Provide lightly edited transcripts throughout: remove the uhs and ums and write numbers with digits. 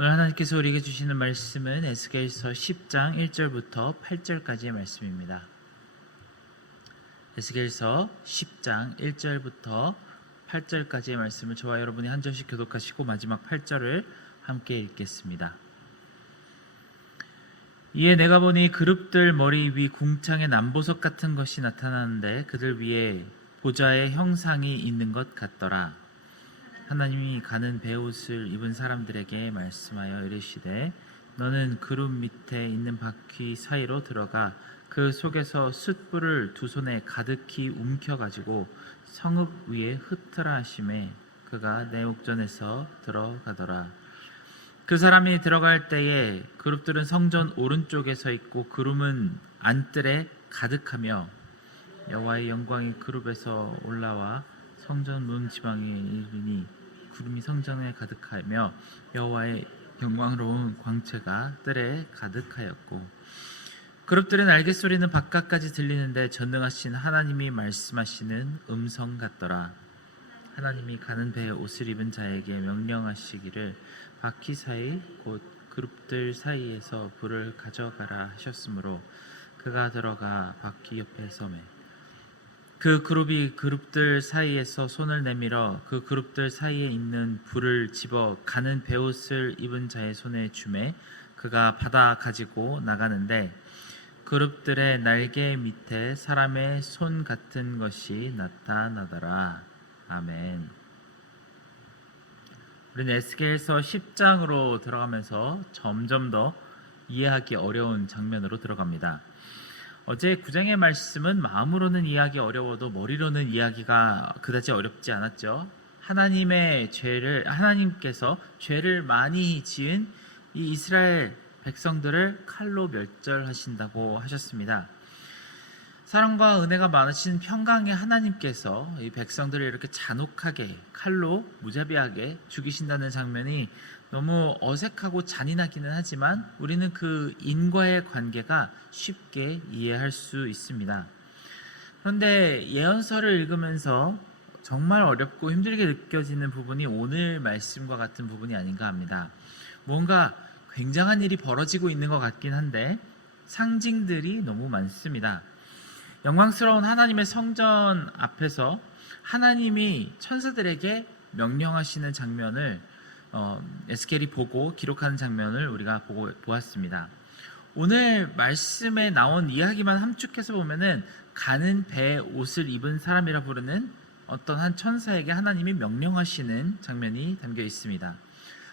오늘 하나님께서 우리에게 주시는 말씀은 에스겔서 10장 1절부터 8절까지의 말씀입니다. 에스겔서 10장 1절부터 8절까지의 말씀을 저와 여러분이 한 절씩 교독하시고 마지막 8절을 함께 읽겠습니다. 이에 내가 보니 그룹들 머리 위 궁창에 남보석 같은 것이 나타나는데 그들 위에 보좌의 형상이 있는 것 같더라. 하나님이 가는 베옷을 입은 사람들에게 말씀하여 이르시되 너는 그룹 밑에 있는 바퀴 사이로 들어가 그 속에서 숯불을 두 손에 가득히 움켜가지고 성읍 위에 흩으라 하시매 그가 내 옥전에서 들어가더라. 그 사람이 들어갈 때에 그룹들은 성전 오른쪽에 서 있고 그룹은 안뜰에 가득하며 여호와의 영광이 그룹에서 올라와 성전 문 지방에 이르니 구름이 성전에 가득하며 여호와의 영광스러운 광채가 뜰에 가득하였고 그룹들의 날갯소리는 바깥까지 들리는데 전능하신 하나님이 말씀하시는 음성 같더라. 하나님이 가는 배에 옷을 입은 자에게 명령하시기를 바퀴 사이 곧 그룹들 사이에서 불을 가져가라 하셨으므로 그가 들어가 바퀴 옆에 서매 그 그룹이 그룹들 사이에서 손을 내밀어 그 그룹들 사이에 있는 불을 집어 가는 베옷을 입은 자의 손에 주매 그가 받아 가지고 나가는데 그룹들의 날개 밑에 사람의 손 같은 것이 나타나더라. 아멘. 우리는 에스겔서 10장으로 들어가면서 점점 더 이해하기 어려운 장면으로 들어갑니다. 어제 9장의 말씀은 마음으로는 이해하기 어려워도 머리로는 이해하기가 그다지 어렵지 않았죠. 하나님께서 죄를 많이 지은 이 이스라엘 백성들을 칼로 멸절하신다고 하셨습니다. 사랑과 은혜가 많으신 평강의 하나님께서 이 백성들을 이렇게 잔혹하게 칼로 무자비하게 죽이신다는 장면이 너무 어색하고 잔인하기는 하지만 우리는 그 인과의 관계가 쉽게 이해할 수 있습니다. 그런데 예언서를 읽으면서 정말 어렵고 힘들게 느껴지는 부분이 오늘 말씀과 같은 부분이 아닌가 합니다. 뭔가 굉장한 일이 벌어지고 있는 것 같긴 한데 상징들이 너무 많습니다. 영광스러운 하나님의 성전 앞에서 하나님이 천사들에게 명령하시는 장면을 에스겔이 보고 기록하는 장면을 우리가 보았습니다. 오늘 말씀에 나온 이야기만 함축해서 보면은 가는 배에 옷을 입은 사람이라 부르는 어떤 한 천사에게 하나님이 명령하시는 장면이 담겨 있습니다.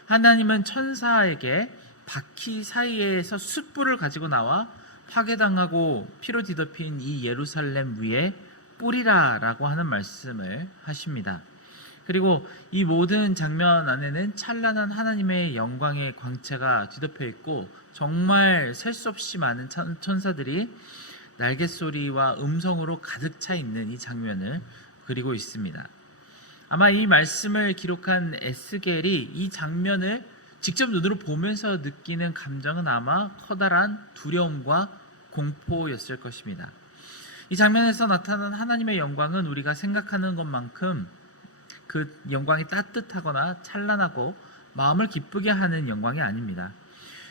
하나님은 천사에게 바퀴 사이에서 숯불을 가지고 나와 파괴당하고 피로 뒤덮인 이 예루살렘 위에 뿌리라라고 하는 말씀을 하십니다. 그리고 이 모든 장면 안에는 찬란한 하나님의 영광의 광채가 뒤덮여 있고 정말 셀 수 없이 많은 천사들이 날갯소리와 음성으로 가득 차 있는 이 장면을 그리고 있습니다. 아마 이 말씀을 기록한 에스겔이 이 장면을 직접 눈으로 보면서 느끼는 감정은 아마 커다란 두려움과 공포였을 것입니다. 이 장면에서 나타난 하나님의 영광은 우리가 생각하는 것만큼 그 영광이 따뜻하거나 찬란하고 마음을 기쁘게 하는 영광이 아닙니다.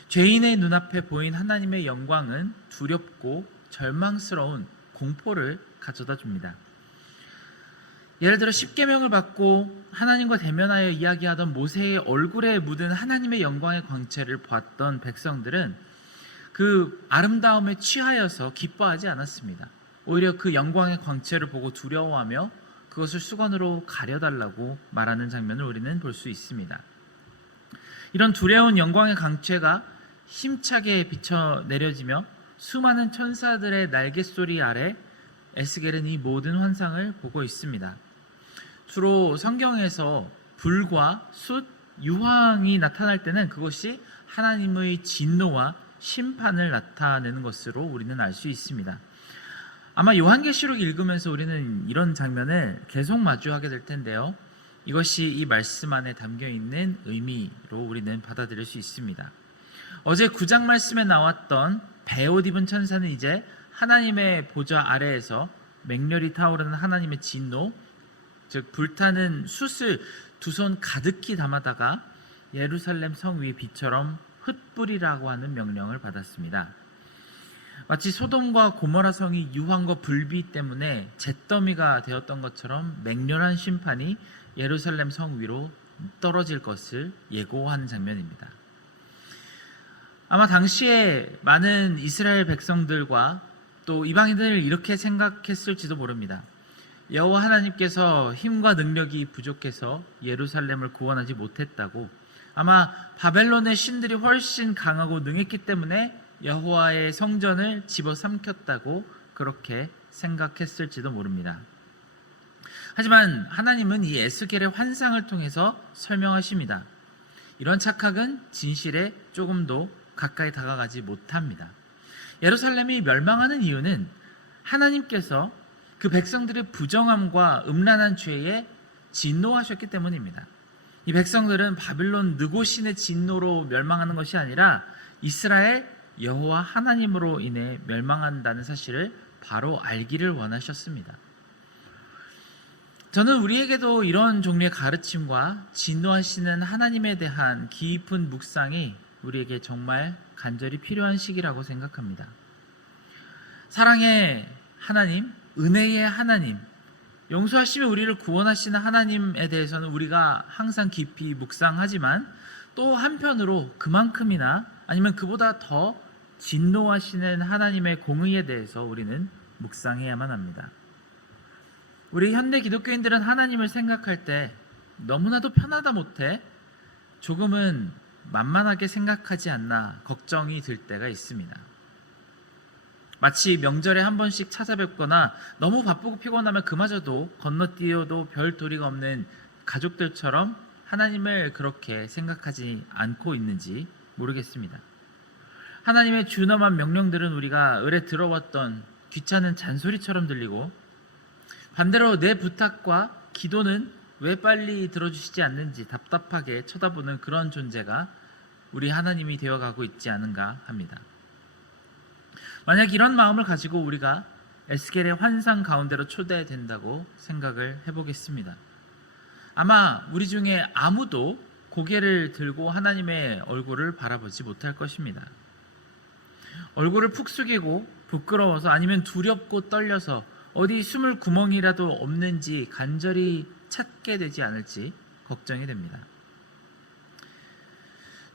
죄인의 눈앞에 보인 하나님의 영광은 두렵고 절망스러운 공포를 가져다 줍니다. 예를 들어 십계명을 받고 하나님과 대면하여 이야기하던 모세의 얼굴에 묻은 하나님의 영광의 광채를 보았던 백성들은 그 아름다움에 취하여서 기뻐하지 않았습니다. 오히려 그 영광의 광채를 보고 두려워하며 그것을 수건으로 가려달라고 말하는 장면을 우리는 볼 수 있습니다. 이런 두려운 영광의 광채가 힘차게 비쳐 내려지며 수많은 천사들의 날갯소리 아래 에스겔은 이 모든 환상을 보고 있습니다. 주로 성경에서 불과 숯, 유황이 나타날 때는 그것이 하나님의 진노와 심판을 나타내는 것으로 우리는 알 수 있습니다. 아마 요한계시록 읽으면서 우리는 이런 장면을 계속 마주하게 될 텐데요. 이것이 이 말씀 안에 담겨 있는 의미로 우리는 받아들일 수 있습니다. 어제 9장 말씀에 나왔던 베옷 입은 천사는 이제 하나님의 보좌 아래에서 맹렬히 타오르는 하나님의 진노, 즉 불타는 숯을 두 손 가득히 담아다가 예루살렘 성 위에 비처럼 흩뿌리라고 하는 명령을 받았습니다. 마치 소돔과 고모라 성이 유황과 불비 때문에 잿더미가 되었던 것처럼 맹렬한 심판이 예루살렘 성 위로 떨어질 것을 예고한 장면입니다. 아마 당시에 많은 이스라엘 백성들과 또 이방인들을 이렇게 생각했을지도 모릅니다. 여호와 하나님께서 힘과 능력이 부족해서 예루살렘을 구원하지 못했다고, 아마 바벨론의 신들이 훨씬 강하고 능했기 때문에 여호와의 성전을 집어삼켰다고 그렇게 생각했을지도 모릅니다. 하지만 하나님은 이 에스겔의 환상을 통해서 설명하십니다. 이런 착각은 진실에 조금도 가까이 다가가지 못합니다. 예루살렘이 멸망하는 이유는 하나님께서 그 백성들의 부정함과 음란한 죄에 진노하셨기 때문입니다. 이 백성들은 바빌론 느고신의 진노로 멸망하는 것이 아니라 이스라엘 여호와 하나님으로 인해 멸망한다는 사실을 바로 알기를 원하셨습니다. 저는 우리에게도 이런 종류의 가르침과 진노하시는 하나님에 대한 깊은 묵상이 우리에게 정말 간절히 필요한 시기라고 생각합니다. 사랑의 하나님, 은혜의 하나님, 용서하시며 우리를 구원하시는 하나님에 대해서는 우리가 항상 깊이 묵상하지만 또 한편으로 그만큼이나 아니면 그보다 더 진노하시는 하나님의 공의에 대해서 우리는 묵상해야만 합니다. 우리 현대 기독교인들은 하나님을 생각할 때 너무나도 편하다 못해 조금은 만만하게 생각하지 않나 걱정이 들 때가 있습니다. 마치 명절에 한 번씩 찾아뵙거나 너무 바쁘고 피곤하면 그마저도 건너뛰어도 별 도리가 없는 가족들처럼 하나님을 그렇게 생각하지 않고 있는지 모르겠습니다. 하나님의 준엄한 명령들은 우리가 을에 들어왔던 귀찮은 잔소리처럼 들리고, 반대로 내 부탁과 기도는 왜 빨리 들어주시지 않는지 답답하게 쳐다보는 그런 존재가 우리 하나님이 되어가고 있지 않은가 합니다. 만약 이런 마음을 가지고 우리가 에스겔의 환상 가운데로 초대된다고 생각을 해보겠습니다. 아마 우리 중에 아무도 고개를 들고 하나님의 얼굴을 바라보지 못할 것입니다. 얼굴을 푹 숙이고 부끄러워서 아니면 두렵고 떨려서 어디 숨을 구멍이라도 없는지 간절히 찾게 되지 않을지 걱정이 됩니다.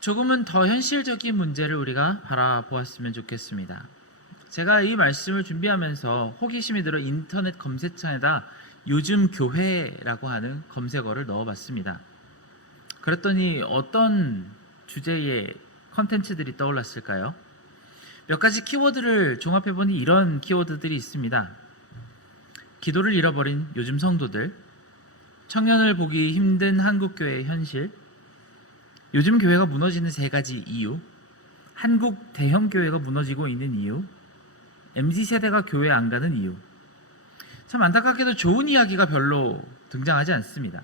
조금은 더 현실적인 문제를 우리가 바라보았으면 좋겠습니다. 제가 이 말씀을 준비하면서 호기심이 들어 인터넷 검색창에다 요즘 교회라고 하는 검색어를 넣어봤습니다. 그랬더니 어떤 주제의 컨텐츠들이 떠올랐을까요? 몇 가지 키워드를 종합해보니 이런 키워드들이 있습니다. 기도를 잃어버린 요즘 성도들, 청년을 보기 힘든 한국교회의 현실, 요즘 교회가 무너지는 3가지 이유, 한국 대형교회가 무너지고 있는 이유, MZ세대가 교회 안 가는 이유. 참 안타깝게도 좋은 이야기가 별로 등장하지 않습니다.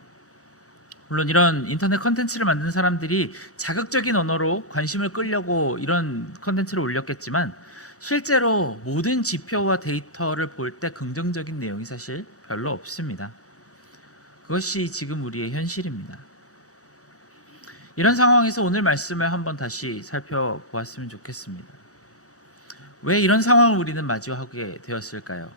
물론 이런 인터넷 컨텐츠를 만든 사람들이 자극적인 언어로 관심을 끌려고 이런 컨텐츠를 올렸겠지만 실제로 모든 지표와 데이터를 볼 때 긍정적인 내용이 사실 별로 없습니다. 그것이 지금 우리의 현실입니다. 이런 상황에서 오늘 말씀을 한번 다시 살펴보았으면 좋겠습니다. 왜 이런 상황을 우리는 마주하게 되었을까요?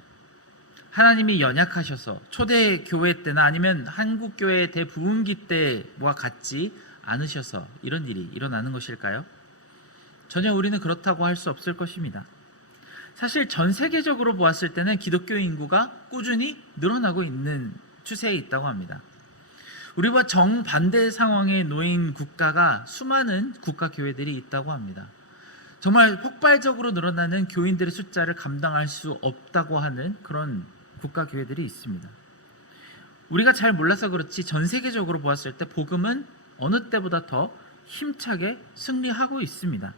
하나님이 연약하셔서 초대교회 때나 아니면 한국교회 대부흥기 때와 같지 않으셔서 이런 일이 일어나는 것일까요? 전혀 우리는 그렇다고 할 수 없을 것입니다. 사실 전 세계적으로 보았을 때는 기독교 인구가 꾸준히 늘어나고 있는 추세에 있다고 합니다. 우리와 정반대 상황에 놓인 국가가 수많은 국가교회들이 있다고 합니다. 정말 폭발적으로 늘어나는 교인들의 숫자를 감당할 수 없다고 하는 그런 국가교회들이 있습니다. 우리가 잘 몰라서 그렇지 전 세계적으로 보았을 때 복음은 어느 때보다 더 힘차게 승리하고 있습니다.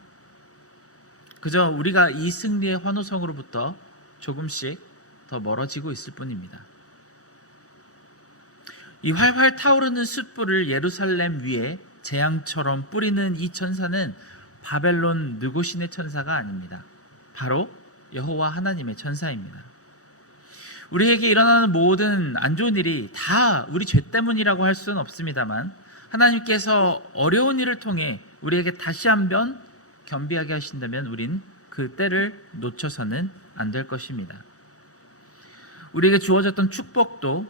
그저 우리가 이 승리의 환호성으로부터 조금씩 더 멀어지고 있을 뿐입니다. 이 활활 타오르는 숯불을 예루살렘 위에 재앙처럼 뿌리는 이 천사는 바벨론 느고신의 천사가 아닙니다. 바로 여호와 하나님의 천사입니다. 우리에게 일어나는 모든 안 좋은 일이 다 우리 죄 때문이라고 할 수는 없습니다만 하나님께서 어려운 일을 통해 우리에게 다시 한번 겸비하게 하신다면 우린 그 때를 놓쳐서는 안 될 것입니다. 우리에게 주어졌던 축복도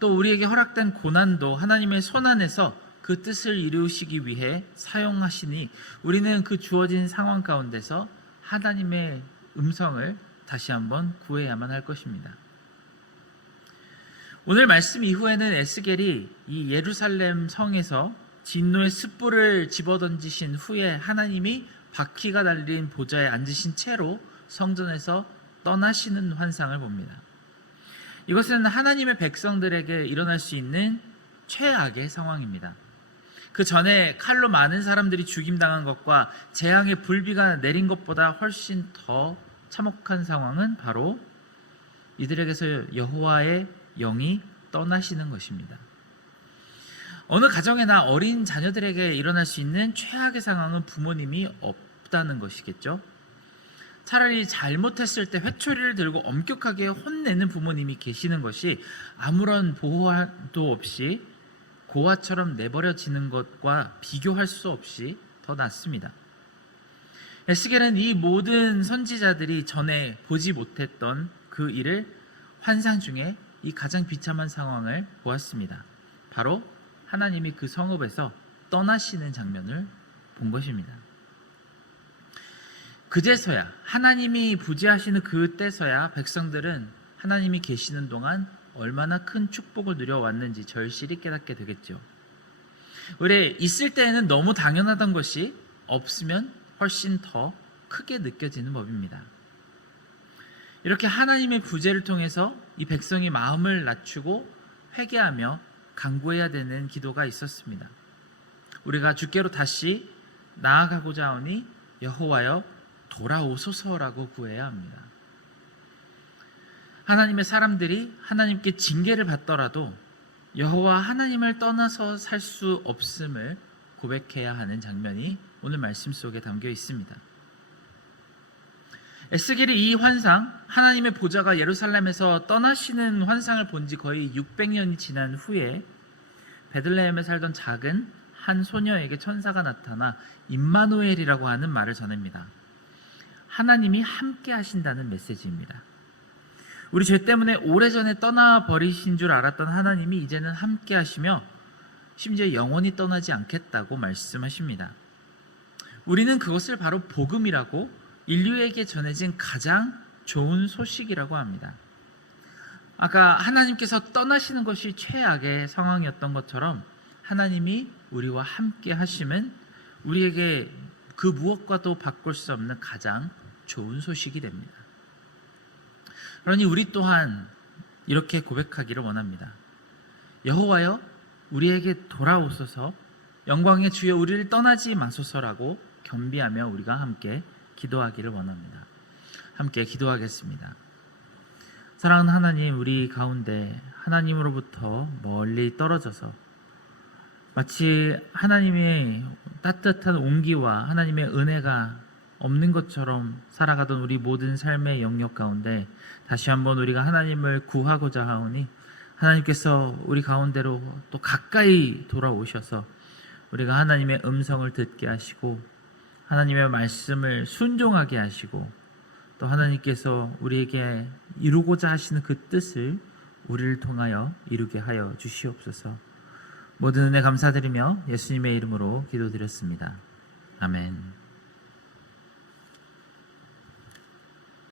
또 우리에게 허락된 고난도 하나님의 손안에서 그 뜻을 이루시기 위해 사용하시니 우리는 그 주어진 상황 가운데서 하나님의 음성을 다시 한번 구해야만 할 것입니다. 오늘 말씀 이후에는 에스겔이 이 예루살렘 성에서 진노의 숯불을 집어던지신 후에 하나님이 바퀴가 달린 보좌에 앉으신 채로 성전에서 떠나시는 환상을 봅니다. 이것은 하나님의 백성들에게 일어날 수 있는 최악의 상황입니다. 그 전에 칼로 많은 사람들이 죽임당한 것과 재앙의 불비가 내린 것보다 훨씬 더 참혹한 상황은 바로 이들에게서 여호와의 영이 떠나시는 것입니다. 어느 가정에나 어린 자녀들에게 일어날 수 있는 최악의 상황은 부모님이 없다는 것이겠죠. 차라리 잘못했을 때 회초리를 들고 엄격하게 혼내는 부모님이 계시는 것이 아무런 보호도 없이 고아처럼 내버려지는 것과 비교할 수 없이 더 낫습니다. 에스겔은 이 모든 선지자들이 전에 보지 못했던 그 일을 환상 중에 이 가장 비참한 상황을 보았습니다. 바로 하나님이 그 성읍에서 떠나시는 장면을 본 것입니다. 그제서야 하나님이 부지하시는 그때서야 백성들은 하나님이 계시는 동안 얼마나 큰 축복을 누려왔는지 절실히 깨닫게 되겠죠. 우리 있을 때에는 너무 당연하던 것이 없으면 훨씬 더 크게 느껴지는 법입니다. 이렇게 하나님의 부재를 통해서 이 백성이 마음을 낮추고 회개하며 간구해야 되는 기도가 있었습니다. 우리가 주께로 다시 나아가고자 하오니 여호와여 돌아오소서라고 구해야 합니다. 하나님의 사람들이 하나님께 징계를 받더라도 여호와 하나님을 떠나서 살 수 없음을 고백해야 하는 장면이 오늘 말씀 속에 담겨 있습니다. 에스겔이 이 환상, 하나님의 보좌가 예루살렘에서 떠나시는 환상을 본 지 거의 600년이 지난 후에 베들레헴에 살던 작은 한 소녀에게 천사가 나타나 임마누엘이라고 하는 말을 전합니다. 하나님이 함께 하신다는 메시지입니다. 우리 죄 때문에 오래전에 떠나버리신 줄 알았던 하나님이 이제는 함께 하시며 심지어 영원히 떠나지 않겠다고 말씀하십니다. 우리는 그것을 바로 복음이라고 인류에게 전해진 가장 좋은 소식이라고 합니다. 아까 하나님께서 떠나시는 것이 최악의 상황이었던 것처럼 하나님이 우리와 함께 하심은 우리에게 그 무엇과도 바꿀 수 없는 가장 좋은 소식이 됩니다. 그러니 우리 또한 이렇게 고백하기를 원합니다. 여호와여 우리에게 돌아오소서, 영광의 주여 우리를 떠나지 마소서라고 겸비하며 우리가 함께 기도하기를 원합니다. 함께 기도하겠습니다. 사랑하는 하나님, 우리 가운데 하나님으로부터 멀리 떨어져서 마치 하나님의 따뜻한 온기와 하나님의 은혜가 없는 것처럼 살아가던 우리 모든 삶의 영역 가운데 다시 한번 우리가 하나님을 구하고자 하오니 하나님께서 우리 가운데로 또 가까이 돌아오셔서 우리가 하나님의 음성을 듣게 하시고 하나님의 말씀을 순종하게 하시고 또 하나님께서 우리에게 이루고자 하시는 그 뜻을 우리를 통하여 이루게 하여 주시옵소서. 모든 은혜 감사드리며 예수님의 이름으로 기도드렸습니다. 아멘.